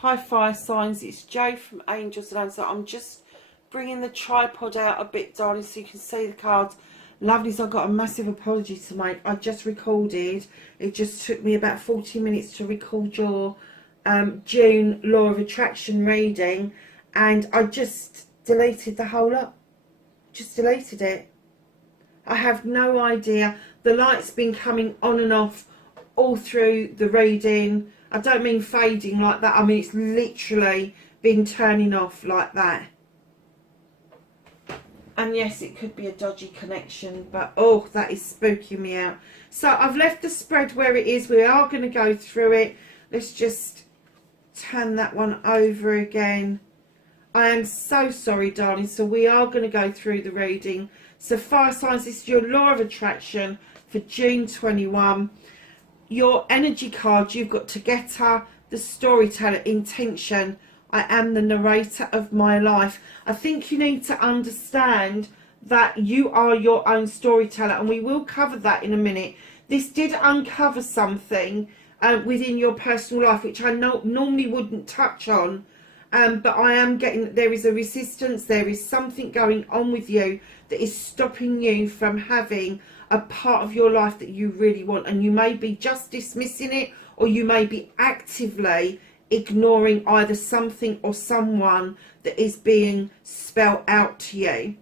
Hi fire signs, it's Jo from Angels and Answer. I'm just bringing the tripod out a bit, darling, so you can see the cards. Lovelies, I've got a massive apology to make. I just recorded, it just took me about 40 minutes to record your June Law of Attraction reading, and I just deleted the whole lot. Just deleted it. I have no idea. The light's been coming on and off all through the reading. I don't mean fading like that. I mean it's literally been turning off like that. And yes, it could be a dodgy connection, but oh, that is spooking me out. So I've left the spread where it is. We are going to go through it. Let's just turn that one over again. I am so sorry, darling. So we are going to go through the reading. So fire signs, this is your Law of Attraction for June 21. Your energy card, you've got Together, the Storyteller, Intention. I am the narrator of my life. I think you need to understand that you are your own storyteller, and we will cover that in a minute. This did uncover something within your personal life, which I normally wouldn't touch on, but I am getting that there is a resistance. There is something going on with you that is stopping you from having a part of your life that you really want, and you may be just dismissing it, or you may be actively ignoring either something or someone that is being spelled out to you.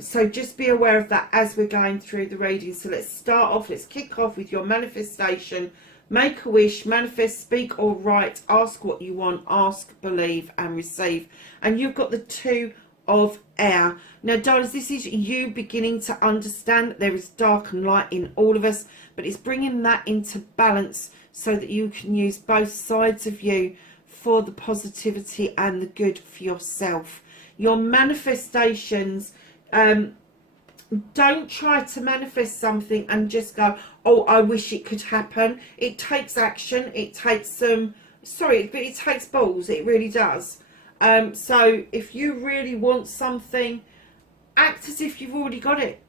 So just be aware of that as we're going through the reading. So let's kick off with your manifestation. Make a wish, manifest, speak or write, ask what you want, ask, believe and receive. And you've got the Two of Air. Now darlings, this is you beginning to understand that there is dark and light in all of us, but it's bringing that into balance so that you can use both sides of you for the positivity and the good for yourself. Your manifestations, don't try to manifest something and just go, oh, I wish it could happen. It takes action. It takes it takes balls. It really does. So if you really want something, act as if you've already got it.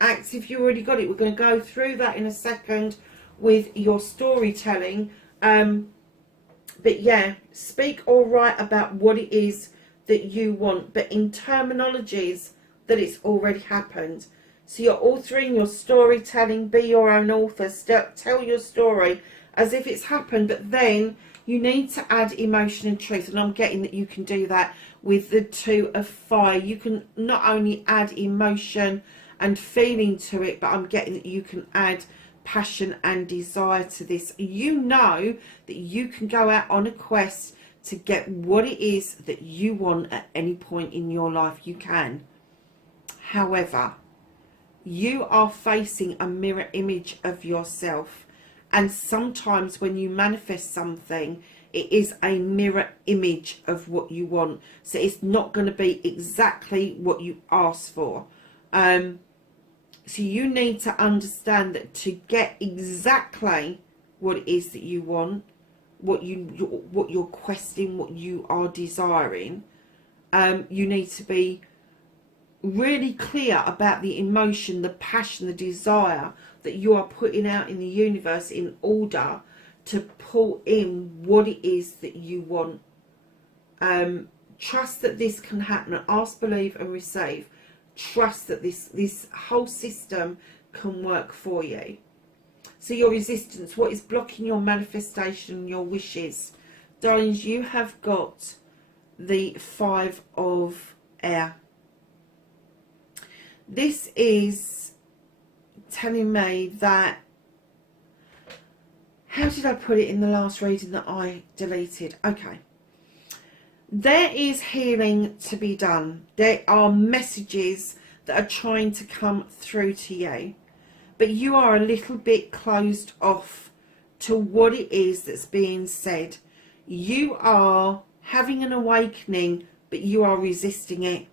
Act as if you already got it. We're going to go through that in a second with your storytelling. But yeah, speak or write about what it is that you want, but in terminologies that it's already happened. So you're authoring your storytelling, be your own author, tell your story as if it's happened, but then you need to add emotion and truth, and I'm getting that you can do that with the Two of Fire. You can not only add emotion and feeling to it, but I'm getting that you can add passion and desire to this. You know that you can go out on a quest to get what it is that you want at any point in your life. You can. However, you are facing a mirror image of yourself. And sometimes when you manifest something, it is a mirror image of what you want. So it's not going to be exactly what you asked for. So you need to understand that to get exactly what it is that you want, what you're questing, what you are desiring, you need to be really clear about the emotion, the passion, the desire that you are putting out in the universe in order to pull in what it is that you want. Trust that this can happen. Ask, believe and receive. Trust that this whole system can work for you. So your resistance, what is blocking your manifestation, your wishes? Darlings, you have got the Five of Air. This is telling me that, how did I put it in the last reading that I deleted? Okay. There is healing to be done. There are messages that are trying to come through to you. But you are a little bit closed off to what it is that's being said. You are having an awakening, but you are resisting it.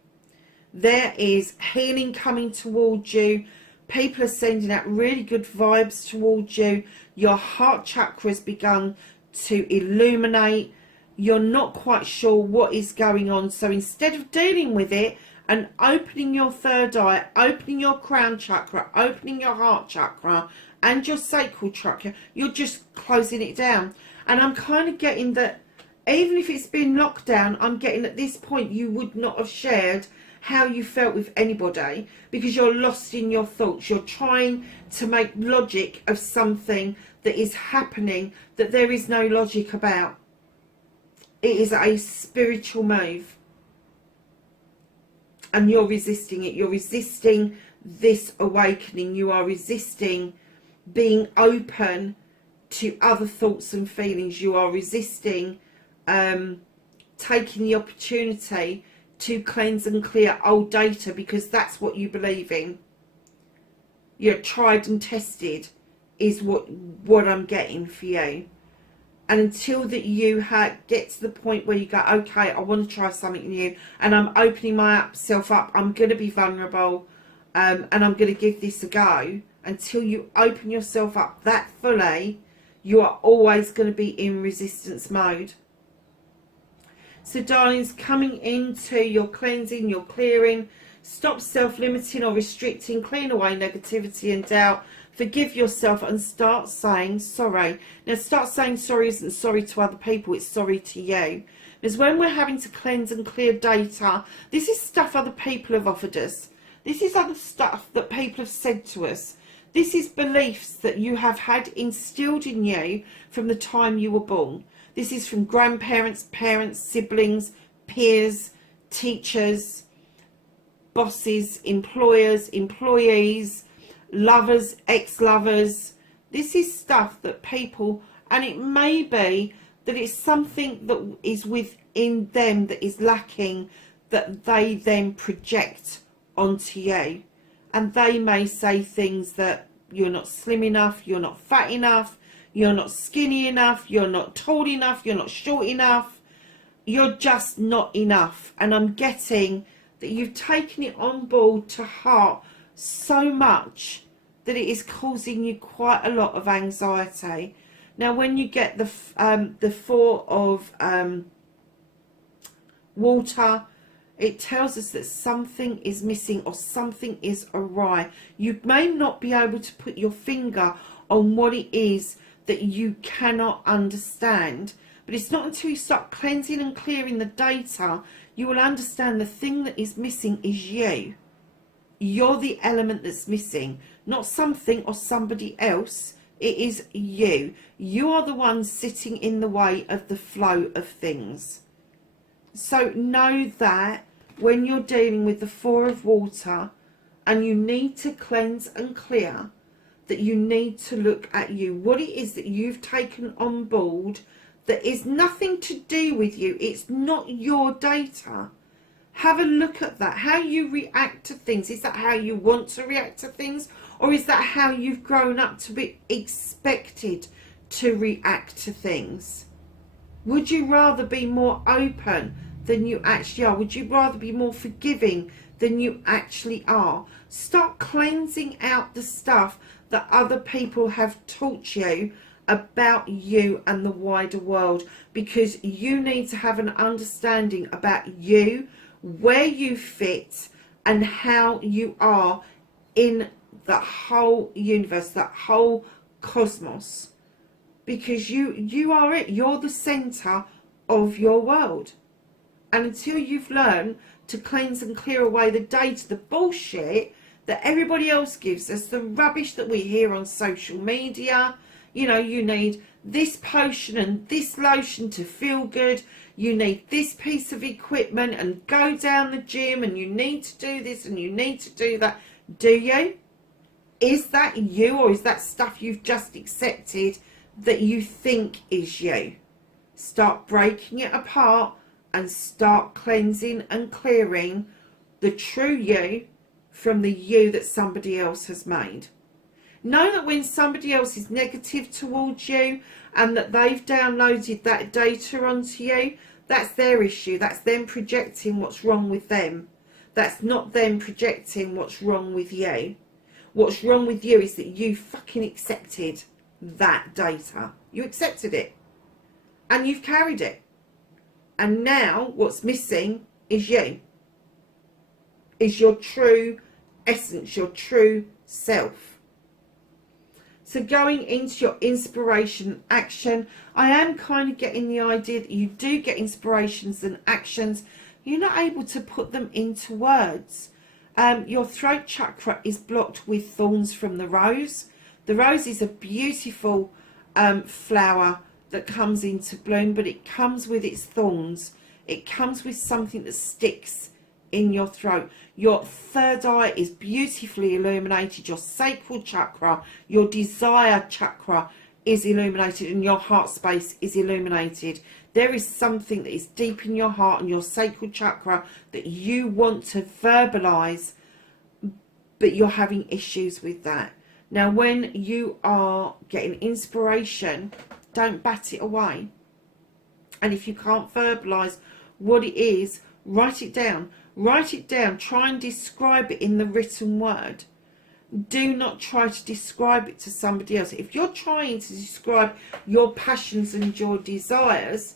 There is healing coming towards you, People are sending out really good vibes towards you. Your heart chakra has begun to illuminate. You're not quite sure what is going on. So instead of dealing with it and opening your third eye, opening your crown chakra, opening your heart chakra and your sacral chakra, you're just closing it down. And I'm kind of getting that even if it's been locked down, I'm getting at this point you would not have shared how you felt with anybody because you're lost in your thoughts. You're trying to make logic of something that is happening that there is no logic about. It is a spiritual move and you're resisting it. You're resisting this awakening. You are resisting being open to other thoughts and feelings. You are resisting taking the opportunity to cleanse and clear old data because that's what you believe in. You're tried and tested is what I'm getting for you. And until that you get to the point where you go, okay, I want to try something new and I'm opening myself up, I'm going to be vulnerable and I'm going to give this a go. Until you open yourself up that fully, you are always going to be in resistance mode. So darlings, coming into your cleansing, your clearing, stop self-limiting or restricting, clean away negativity and doubt, forgive yourself and start saying sorry. Now start saying sorry isn't sorry to other people, it's sorry to you. Because when we're having to cleanse and clear data, this is stuff other people have offered us. This is other stuff that people have said to us. This is beliefs that you have had instilled in you from the time you were born. This is from grandparents, parents, siblings, peers, teachers, bosses, employers, employees, lovers, ex-lovers. This is stuff that people, and it may be that it's something that is within them that is lacking, that they then project onto you. And they may say things that you're not slim enough, you're not fat enough, you're not skinny enough, you're not tall enough, you're not short enough, you're just not enough. And I'm getting that you've taken it on board to heart so much that it is causing you quite a lot of anxiety. Now when you get the Four of Water, it tells us that something is missing or something is awry. You may not be able to put your finger on what it is that you cannot understand. But it's not until you start cleansing and clearing the data, you will understand the thing that is missing is you. You're the element that's missing, not something or somebody else. It is you. You are the one sitting in the way of the flow of things. So know that when you're dealing with the Four of Water and you need to cleanse and clear, that you need to look at you, what it is that you've taken on board that is nothing to do with you. It's not your data. Have a look at that. How you react to things. Is that how you want to react to things? Or is that how you've grown up to be expected to react to things? Would you rather be more open than you actually are? Would you rather be more forgiving than you actually are? Start cleansing out the stuff that other people have taught you about you and the wider world, because you need to have an understanding about you, where you fit and how you are in the whole universe, that whole cosmos, because you are it. You're the center of your world. And until you've learned to cleanse and clear away the data, the bullshit that everybody else gives us, the rubbish that we hear on social media, you know, you need this potion and this lotion to feel good, you need this piece of equipment and go down the gym and you need to do this and you need to do that. Do you? Is that you, or is that stuff you've just accepted that you think is you? Start breaking it apart and start cleansing and clearing the true you from the you that somebody else has made. Know that when somebody else is negative towards you and that they've downloaded that data onto you, that's their issue. That's them projecting what's wrong with them. That's not them projecting what's wrong with you. What's wrong with you is that you fucking accepted that data. You accepted it. And you've carried it. And now what's missing is you. Is your true essence, your true self. So going into your inspiration action, I am kind of getting the idea that you do get inspirations and actions. You're not able to put them into words. Your throat chakra is blocked with thorns from the rose. The rose is a beautiful flower that comes into bloom, but it comes with its thorns. It comes with something that sticks in your throat. Your third eye is beautifully illuminated. Your sacral chakra, your desire chakra is illuminated, and your heart space is illuminated. There is something that is deep in your heart and your sacral chakra that you want to verbalize, but you're having issues with that. Now, when you are getting inspiration, don't bat it away. And if you can't verbalize what it is, write it down. Write it down. Try and describe it in the written word. Do not try to describe it to somebody else. If you're trying to describe your passions and your desires,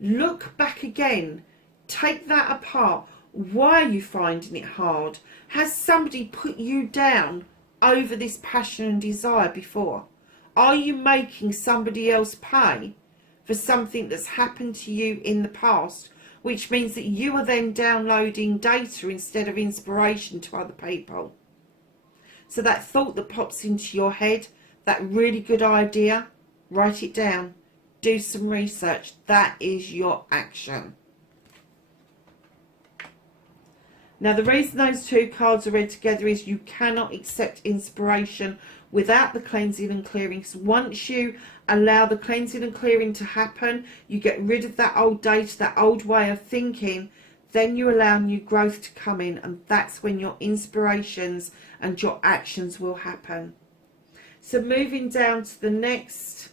look back again. Take that apart. Why are you finding it hard? Has somebody put you down over this passion and desire before? Are you making somebody else pay for something that's happened to you in the past, which means that you are then downloading data instead of inspiration to other people? So that thought that pops into your head, that really good idea, write it down. Do some research. That is your action. Now, the reason those two cards are read together is you cannot accept inspiration without the cleansing and clearing. So once you allow the cleansing and clearing to happen, you get rid of that old data, that old way of thinking, then you allow new growth to come in, and that's when your inspirations and your actions will happen. So moving down to the next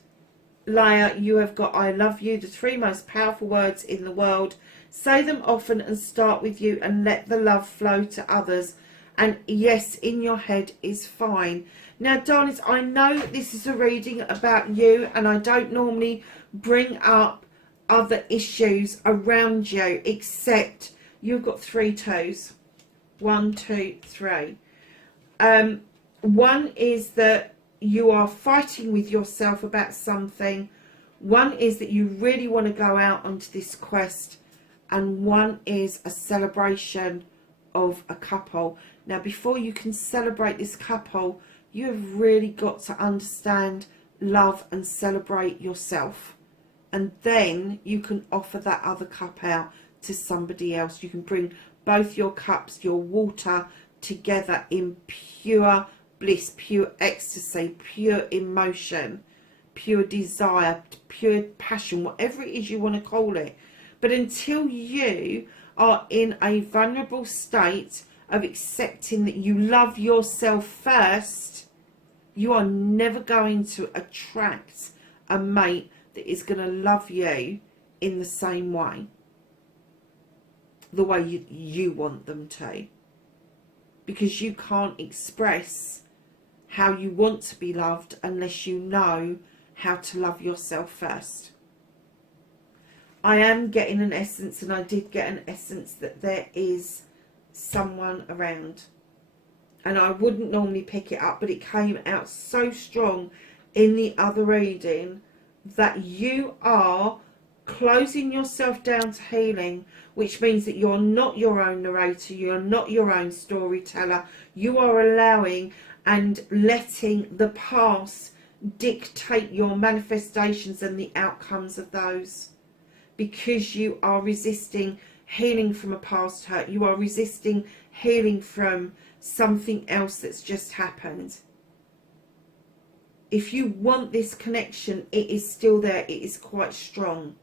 layer, you have got I love you, the three most powerful words in the world. Say them often and start with you, and let the love flow to others. And yes, in your head is fine. Now, darlings, I know that this is a reading about you, and I don't normally bring up other issues around you, except you've got three toes. 1, 2, 3. One is that you are fighting with yourself about something. One is that you really want to go out onto this quest. And one is a celebration of a couple. Now, before you can celebrate this couple, you have really got to understand, love and celebrate yourself. And then you can offer that other cup out to somebody else. You can bring both your cups, your water, together in pure bliss, pure ecstasy, pure emotion, pure desire, pure passion, whatever it is you want to call it. But until you are in a vulnerable state of accepting that you love yourself first, you are never going to attract a mate that is going to love you in the same way, the way you want them to. Because you can't express how you want to be loved unless you know how to love yourself first. I am getting an essence, and I did get an essence, that there is someone around. And I wouldn't normally pick it up, but it came out so strong in the other reading that you are closing yourself down to healing, which means that you're not your own narrator, you're not your own storyteller. You are allowing and letting the past dictate your manifestations and the outcomes of those. Because you are resisting healing from a past hurt. You are resisting healing from something else that's just happened. If you want this connection, it is still there. It is quite strong.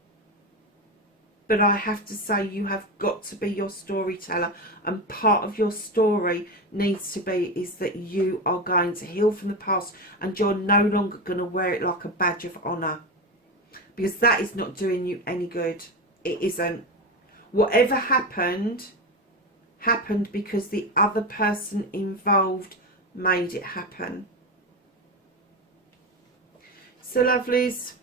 But I have to say, you have got to be your storyteller. And part of your story needs to be is that you are going to heal from the past, and you're no longer going to wear it like a badge of honour. Because that is not doing you any good. It isn't. Whatever happened, happened because the other person involved made it happen. So lovelies,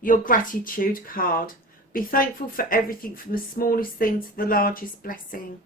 your gratitude card. Be thankful for everything, from the smallest thing to the largest blessing.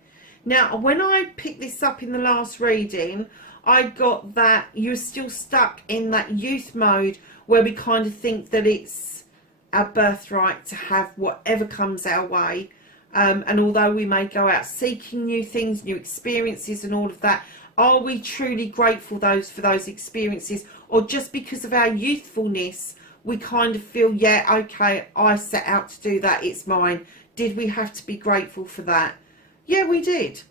Now, when I picked this up in the last reading, I got that you're still stuck in that youth mode where we kind of think that it's our birthright to have whatever comes our way. And although we may go out seeking new things, new experiences and all of that, are we truly grateful for those experiences? Or just because of our youthfulness, we kind of feel, yeah, okay, I set out to do that, it's mine. Did we have to be grateful for that? Yeah, we did.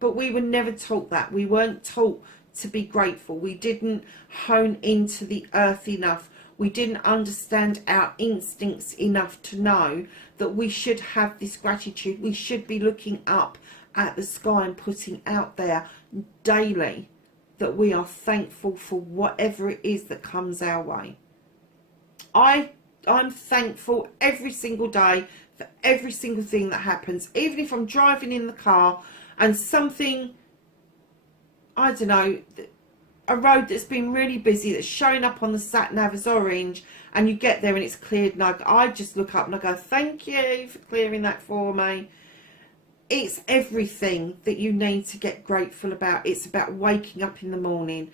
But we were never taught that. We weren't taught to be grateful. We didn't hone into the earth enough. We didn't understand our instincts enough to know that we should have this gratitude. We should be looking up at the sky and putting out there daily that we are thankful for whatever it is that comes our way. I'm thankful every single day for every single thing that happens. Even if I'm driving in the car and something, I don't know, a road that's been really busy that's showing up on the sat nav as orange, and you get there and it's cleared, and I just look up and I go, thank you for clearing that for me. It's everything that you need to get grateful about. It's about waking up in the morning,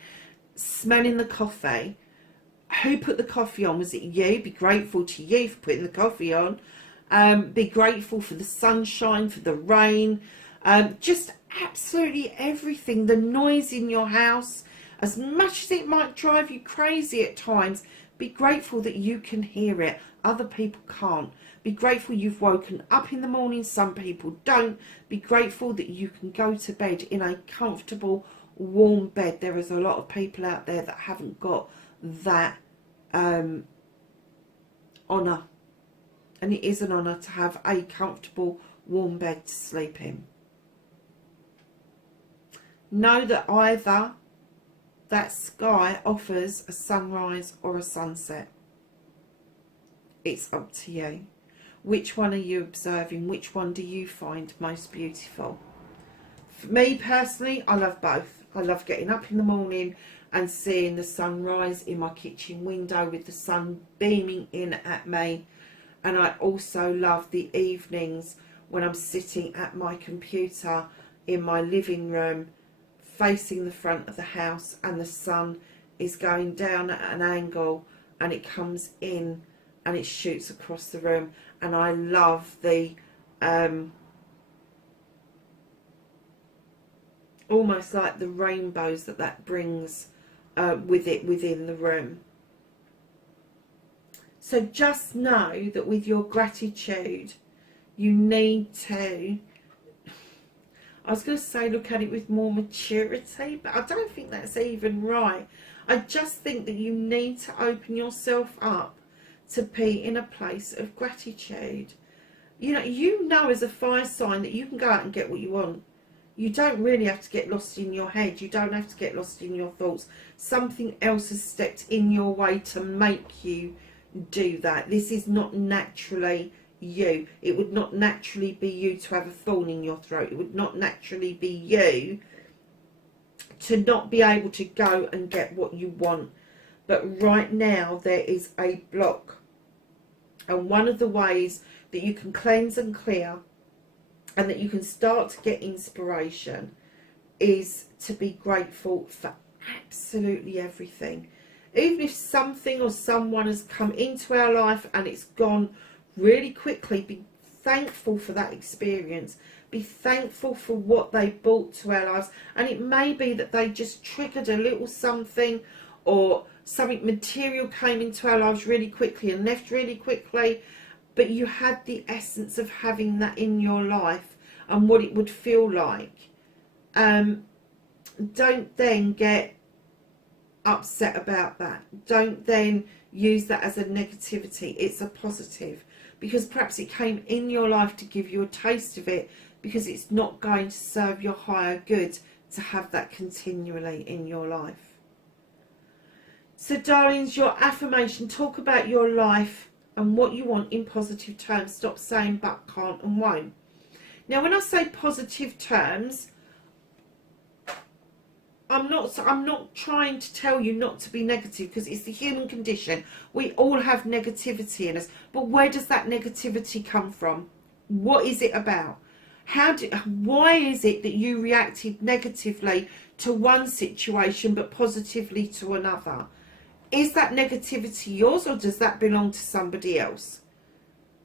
smelling the coffee. Who put the coffee on? Was it you? Be grateful to you for putting the coffee on. Be grateful for the sunshine, for the rain, just absolutely everything. The noise in your house, as much as it might drive you crazy at times, be grateful that you can hear it. Other people can't. Be grateful you've woken up in the morning. Some people don't. Be grateful that you can go to bed in a comfortable, warm bed. There is a lot of people out there that haven't got that honour, and it is an honour to have a comfortable warm bed to sleep in. Know that either that sky offers a sunrise or a sunset. It's up to you. Which one are you observing? Which one do you find most beautiful? For me personally, I love both. I love getting up in the morning and seeing the sunrise in my kitchen window with the sun beaming in at me. And I also love the evenings when I'm sitting at my computer in my living room facing the front of the house, and the sun is going down at an angle and it comes in and it shoots across the room. And I love the almost like the rainbows that brings with it within the room. So just know that with your gratitude, you need to, I was going to say look at it with more maturity, but I don't think that's even right. I just think that you need to open yourself up to be in a place of gratitude. You know as a fire sign that you can go out and get what you want. You don't really have to get lost in your head. You don't have to get lost in your thoughts. Something else has stepped in your way to make you do that. This is not naturally you. It would not naturally be you to have a thorn in your throat. It would not naturally be you to not be able to go and get what you want. But right now there is a block. And one of the ways that you can cleanse and clear and that you can start to get inspiration is to be grateful for absolutely everything. Even if something or someone has come into our life and it's gone really quickly, be thankful for that experience. Be thankful for what they brought to our lives. And it may be that they just triggered a little something, or something material came into our lives really quickly and left really quickly, but you had the essence of having that in your life and what it would feel like. Don't then get upset about that. Don't then use that as a negativity. It's a positive, because perhaps it came in your life to give you a taste of it, because it's not going to serve your higher good to have that continually in your life. So darlings, your affirmation, talk about your life and what you want in positive terms. Stop saying but, can't and won't. Now when I say positive terms, I'm not trying to tell you not to be negative, because it's the human condition. We all have negativity in us. But where does that negativity come from? What is it about? Why is it that you reacted negatively to one situation but positively to another? Is that negativity yours, or does that belong to somebody else?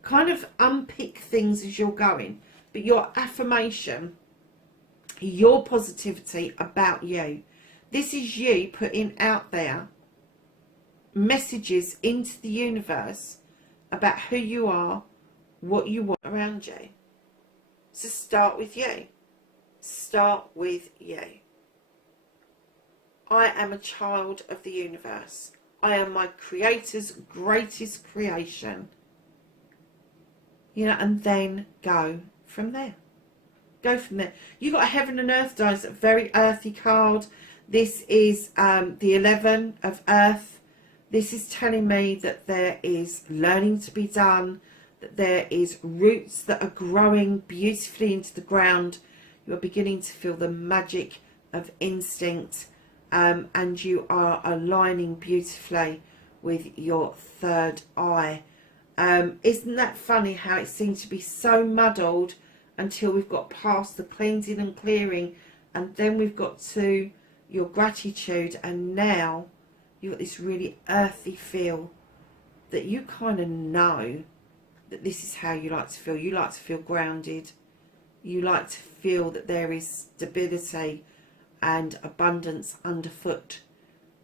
Kind of unpick things as you're going. But your affirmation, your positivity about you, this is you putting out there messages into the universe about who you are, what you want around you. So start with you. Start with you. I am a child of the universe. I am my creator's greatest creation. You know, and then go from there. Go from there. You got a Heaven and Earth dice, a very earthy card. This is the 11 of Earth. This is telling me that there is learning to be done, that there is roots that are growing beautifully into the ground. You are beginning to feel the magic of instinct, and you are aligning beautifully with your third eye. Isn't that funny how it seemed to be so muddled until we've got past the cleansing and clearing, and then we've got to your gratitude, and now you've got this really earthy feel that you kind of know that this is how you like to feel. You like to feel grounded. You like to feel that there is stability and abundance underfoot,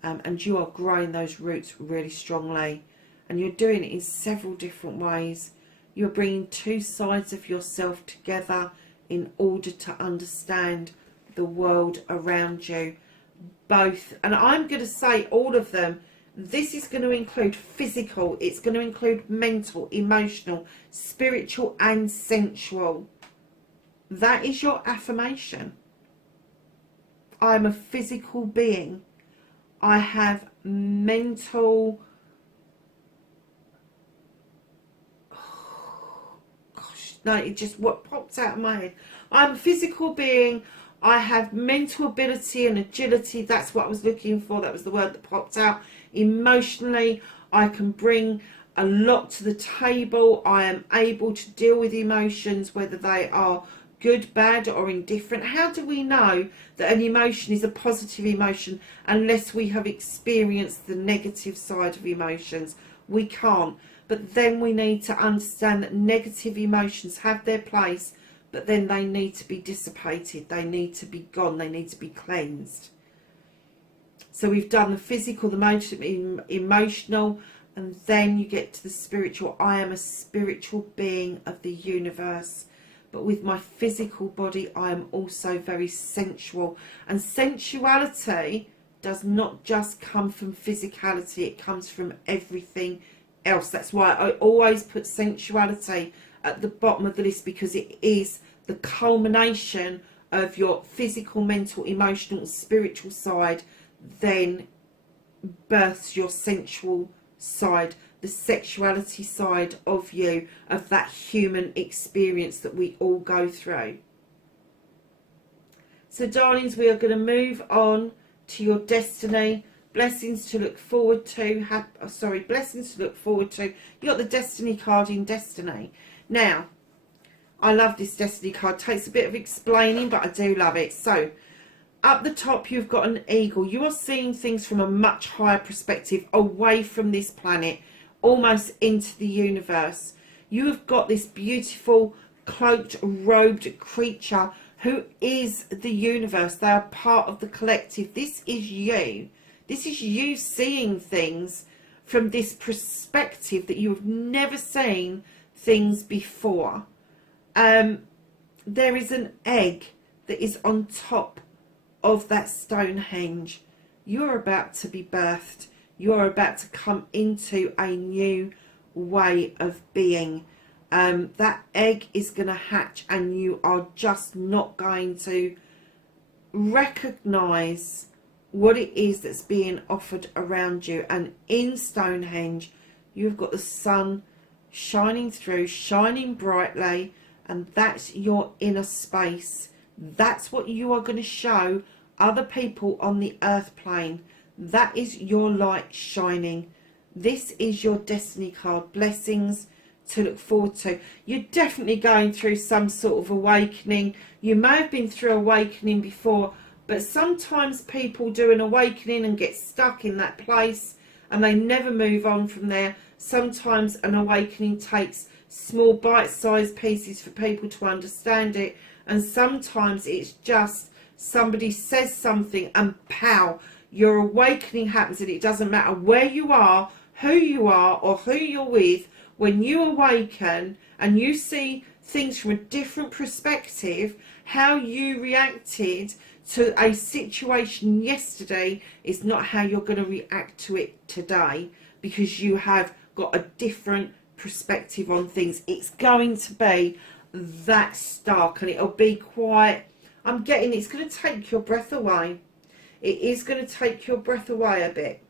and you are growing those roots really strongly, and you're doing it in several different ways. You're bringing two sides of yourself together in order to understand the world around you. Both, and I'm going to say all of them. This is going to include physical, it's going to include mental, emotional, spiritual and sensual. That is your affirmation. I am a physical being. I have mental... No, it just what popped out of my head. I'm a physical being. I have mental ability and agility. That's what I was looking for. That was the word that popped out. Emotionally, I can bring a lot to the table. I am able to deal with emotions, whether they are good, bad or indifferent. How do we know that an emotion is a positive emotion unless we have experienced the negative side of emotions? We can't. But then we need to understand that negative emotions have their place, but then they need to be dissipated. They need to be gone. They need to be cleansed. So we've done the physical, the emotional, and then you get to the spiritual. I am a spiritual being of the universe. But with my physical body, I am also very sensual. And sensuality does not just come from physicality. It comes from everything else. That's why I always put sensuality at the bottom of the list, because it is the culmination of your physical, mental, emotional, spiritual side, then births your sensual side, the sexuality side of you, of that human experience that we all go through. So darlings, we are going to move on to your destiny. Blessings to look forward to. Blessings to look forward to. You got the Destiny card in Destiny. Now, I love this Destiny card. Takes a bit of explaining, but I do love it. So, up the top, you've got an eagle. You are seeing things from a much higher perspective, away from this planet, almost into the universe. You have got this beautiful, cloaked, robed creature who is the universe. They are part of the collective. This is you. This is you seeing things from this perspective that you have never seen things before. There is an egg that is on top of that Stonehenge. You're about to be birthed. You're about to come into a new way of being. That egg is going to hatch, and you are just not going to recognize what it is that's being offered around you. And in Stonehenge, you've got the sun shining through, shining brightly, and that's your inner space. That's what you are going to show other people on the earth plane. That is your light shining. This is your destiny card. Blessings to look forward to. You're definitely going through some sort of awakening. You may have been through awakening before, but sometimes people do an awakening and get stuck in that place and they never move on from there. Sometimes an awakening takes small bite-sized pieces for people to understand it, and sometimes it's just somebody says something and pow, your awakening happens, and it doesn't matter where you are, who you are, or who you're with. When you awaken and you see things from a different perspective, how you reacted to a situation yesterday is not how you're going to react to it today, because you have got a different perspective on things. It's going to be that stark, and it'll be quite, I'm getting, it's going to take your breath away. It is going to take your breath away a bit.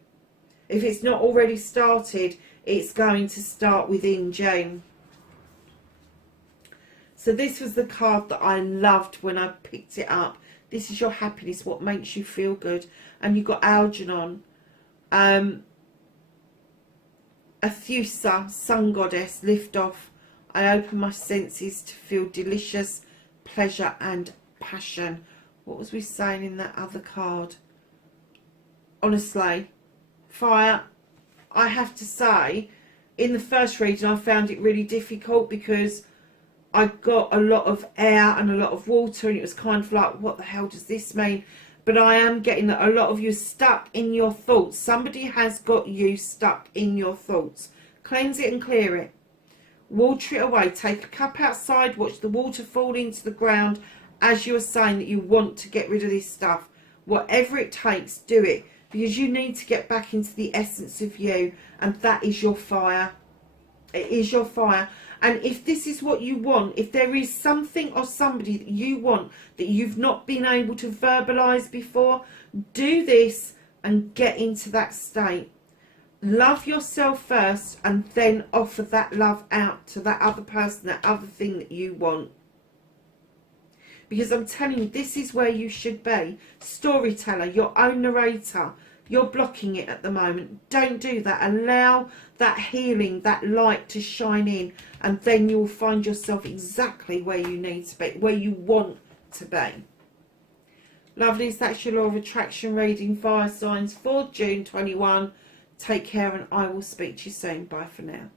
If it's not already started, it's going to start within June. So this was the card that I loved when I picked it up. This is your happiness, what makes you feel good. And you've got Algernon, Athusa, sun goddess, lift off. I open my senses to feel delicious pleasure and passion. What was we saying in that other card? Honestly, fire. I have to say, in the first reading I found it really difficult because I got a lot of air and a lot of water, and it was kind of like, what the hell does this mean? But I am getting that a lot of you are stuck in your thoughts. Somebody has got you stuck in your thoughts. Cleanse it and clear it. Water it away. Take a cup outside, watch the water fall into the ground as you are saying that you want to get rid of this stuff. Whatever it takes, do it. Because you need to get back into the essence of you, and that is your fire. It is your fire. And if this is what you want, if there is something or somebody that you want that you've not been able to verbalise before, do this and get into that state. Love yourself first, and then offer that love out to that other person, that other thing that you want. Because I'm telling you, this is where you should be. Storyteller, your own narrator. You're blocking it at the moment. Don't do that. Allow that healing, that light to shine in. And then you'll find yourself exactly where you need to be, where you want to be. Lovelies, that's your law of attraction reading, fire signs for June 21. Take care, and I will speak to you soon. Bye for now.